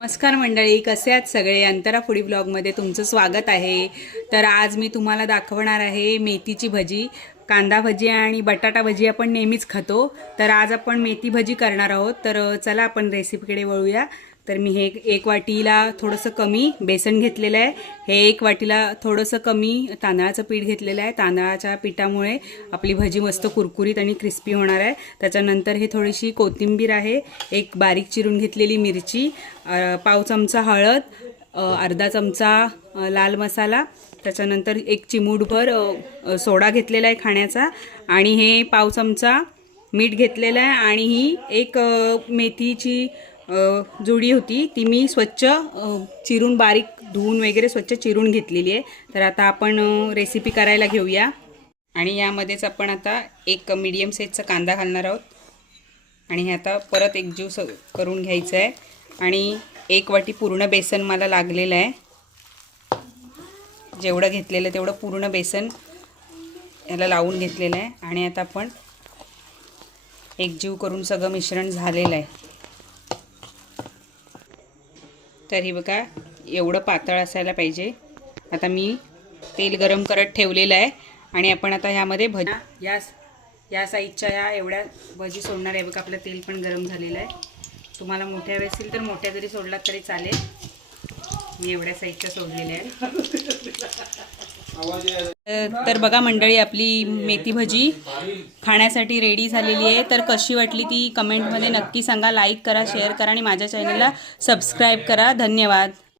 नमस्कार मंडळी, कसे आहात सगळे? अंतरा फूडी ब्लॉगमध्ये तुमचं स्वागत आहे। तर आज मी तुम्हाला दाखवणार आहे मेथीची भजी। कांदा भजी आणि बटाटा भजी आपण नेहमीच खातो, तर आज आपण मेथी भजी करणार आहोत। तर चला आपण रेसिपीकडे वळूया। तर मी हे एक वाटीला थोडंसं कमी बेसन घेतलेलं आहे, हे एक वाटीला थोडंसं कमी तांदळाचं पीठ घेतलेलं आहे। तांदळाच्या पिठामुळे आपली भजी मस्त कुरकुरीत आणि क्रिस्पी होणार आहे। त्याच्यानंतर हे थोडीशी कोथिंबीर आहे, एक बारीक चिरून घेतलेली मिरची, पाव चमचा हळद, अर्धा चमचा लाल मसाला, त्याच्यानंतर एक चिमूटभर सोडा घेतलेला आहे खाण्याचा, आणि हे पाव चमचा मीठ घेतलेलं आहे। आणि ही एक मेथीची जुडी होती, ती मी स्वच्छ चिरून बारीक धुवून वगैरे स्वच्छ चिरून घेतलेली आहे। तर आता आपण रेसिपी करायला घेऊया। आणि यामध्येच आपण आता एक मीडियम साईजचा कांदा घालणार आहोत, आणि हे आता परत एकजीव करून घ्यायचं आहे। आणि एक वाटी पूर्ण बेसन मला लागलेलं आहे, जेवढं घेतलेलं तेवढं पूर्ण बेसन याला लावून घेतलेलं आहे। आणि आता आपण एकजीव करून सगळं मिश्रण झालेलं आहे। तर हे बघा, एवढं पातळ असायला पाहिजे। आता मी तेल गरम करत ठेवलेलं आहे, आणि आपण आता ह्यामध्ये भजी या साईजच्या या एवढ्या भजी सोडणार आहे। बघा, आपलं तेल पण गरम झालेलं आहे। तुम्हाला मोठ्या हवे असतील तर मोठ्या जरी सोडलात तरी चालेल, मी एवढ्या साईजच्या सोडलेल्या आहेत। तर बघा मंडळी, आपली मेथी भजी खाण्यासाठी रेडी झालेली आहे। तर कशी वाटली ती कमेंटमध्ये नक्की सांगा, लाईक करा, शेअर करा आणि माझ्या चॅनलला सबस्क्राईब करा। धन्यवाद।